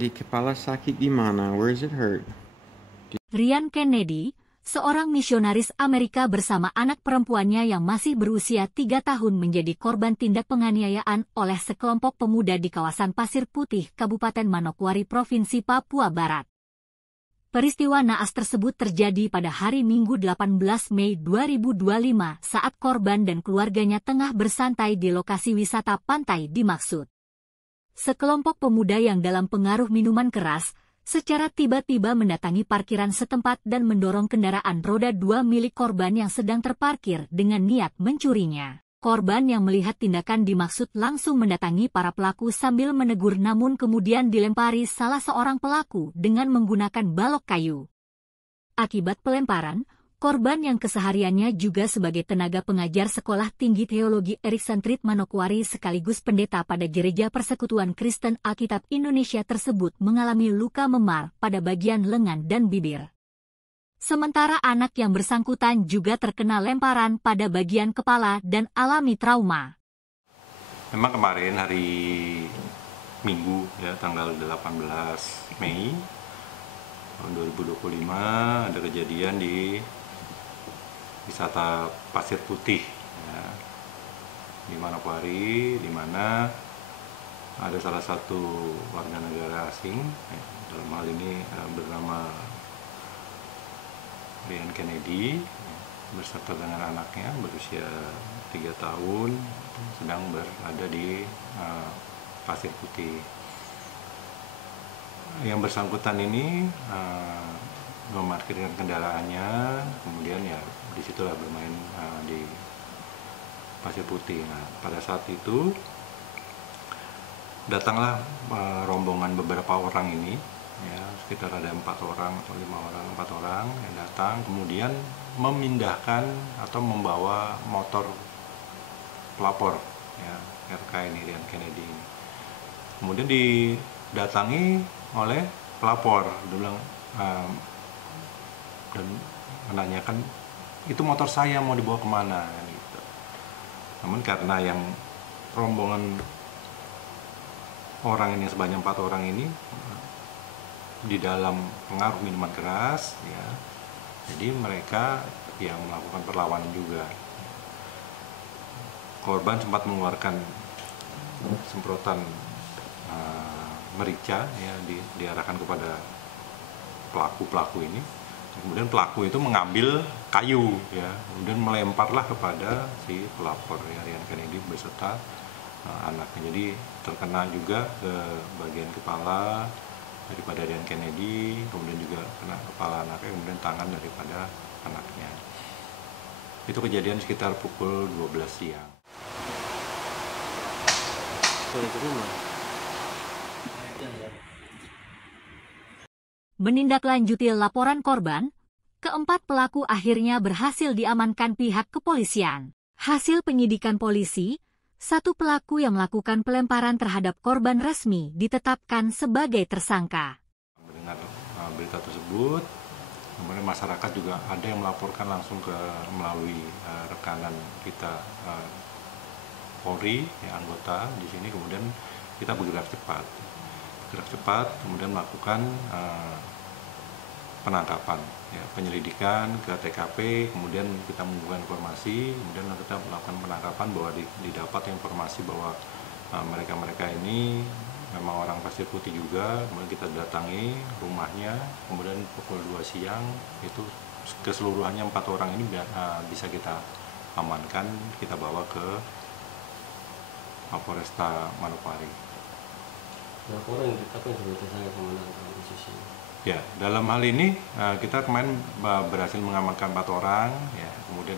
Kennedy, kepala sakit di mana? Where is it hurt? Ryan Kennedy, seorang misionaris Amerika bersama anak perempuannya yang masih berusia 3 tahun menjadi korban tindak penganiayaan oleh sekelompok pemuda di kawasan Pasir Putih, Kabupaten Manokwari, Provinsi Papua Barat. Peristiwa naas tersebut terjadi pada hari Minggu 18 Mei 2025 saat korban dan keluarganya tengah bersantai di lokasi wisata pantai dimaksud. Sekelompok pemuda yang dalam pengaruh minuman keras secara tiba-tiba mendatangi parkiran setempat dan mendorong kendaraan roda 2 milik korban yang sedang terparkir dengan niat mencurinya. Korban yang melihat tindakan dimaksud langsung mendatangi para pelaku sambil menegur, namun kemudian dilempari salah seorang pelaku dengan menggunakan balok kayu. Akibat pelemparan, korban yang kesehariannya juga sebagai tenaga pengajar Sekolah Tinggi Teologi Eriksantrit Manokwari sekaligus pendeta pada Gereja Persekutuan Kristen Alkitab Indonesia tersebut mengalami luka memar pada bagian lengan dan bibir. Sementara anak yang bersangkutan juga terkena lemparan pada bagian kepala dan alami trauma. Memang kemarin hari Minggu ya tanggal 18 Mei tahun 2025 ada kejadian di wisata Pasir Putih ya, di Manokwari, di mana ada salah satu warga negara asing ya, dalam hal ini bernama Ryan Kennedy ya, beserta dengan anaknya berusia 3 tahun sedang berada di Pasir Putih. Yang bersangkutan ini memarkirkan kendaraannya, kemudian ya disitulah bermain di Pasir Putih. Nah, pada saat itu datanglah rombongan beberapa orang ini, ya sekitar ada 4 orang atau 4 orang yang datang, kemudian memindahkan atau membawa motor pelapor, ya RK ini Ryan Kennedy ini. Kemudian didatangi oleh pelapor, dia bilang dan menanyakan itu motor saya mau dibawa kemana gitu. Namun karena yang rombongan orang ini sebanyak 4 orang ini di dalam pengaruh minuman keras ya, jadi mereka yang melakukan perlawanan juga. Korban sempat mengeluarkan semprotan merica ya, diarahkan kepada pelaku ini. Kemudian pelaku itu mengambil kayu ya, kemudian melemparlah kepada si pelapor ya, Ryan Kennedy beserta anaknya. Jadi terkena juga ke bagian kepala daripada Ryan Kennedy, kemudian juga kena kepala anaknya, kemudian tangan daripada anaknya. Itu kejadian sekitar pukul 12 siang. Menindaklanjuti laporan korban, keempat pelaku akhirnya berhasil diamankan pihak kepolisian. Hasil penyidikan polisi, 1 pelaku yang melakukan pelemparan terhadap korban resmi ditetapkan sebagai tersangka. Mendengar berita tersebut, kemudian masyarakat juga ada yang melaporkan langsung melalui rekanan kita Polri, ya, anggota di sini. Kemudian kita bergerak cepat, kemudian melakukan penangkapan, ya, penyelidikan ke TKP, kemudian kita mengumpulkan informasi, kemudian kita melakukan penangkapan bahwa didapat informasi bahwa mereka ini memang orang Pasir Putih juga. Kemudian kita datangi rumahnya, kemudian pukul 2 siang itu keseluruhannya 4 orang ini bisa kita amankan, kita bawa ke Mapolresta Manokwari. Berapa orang yang ditetapkan sebagai tersangka kemenangan posisi? Ya, dalam hal ini kita kemarin berhasil mengamankan 4 orang, ya, kemudian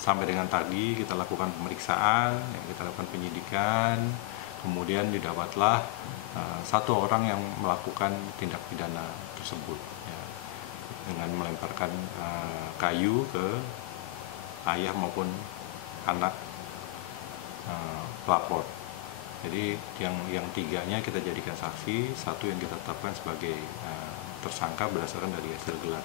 sampai dengan tadi kita lakukan pemeriksaan, ya, kita lakukan penyidikan, kemudian didapatlah 1 orang yang melakukan tindak pidana tersebut, ya, dengan melemparkan kayu ke ayah maupun anak pelapor. Jadi yang 3-nya kita jadikan saksi, 1 yang kita tetapkan sebagai tersangka berdasarkan dari hasil gelar.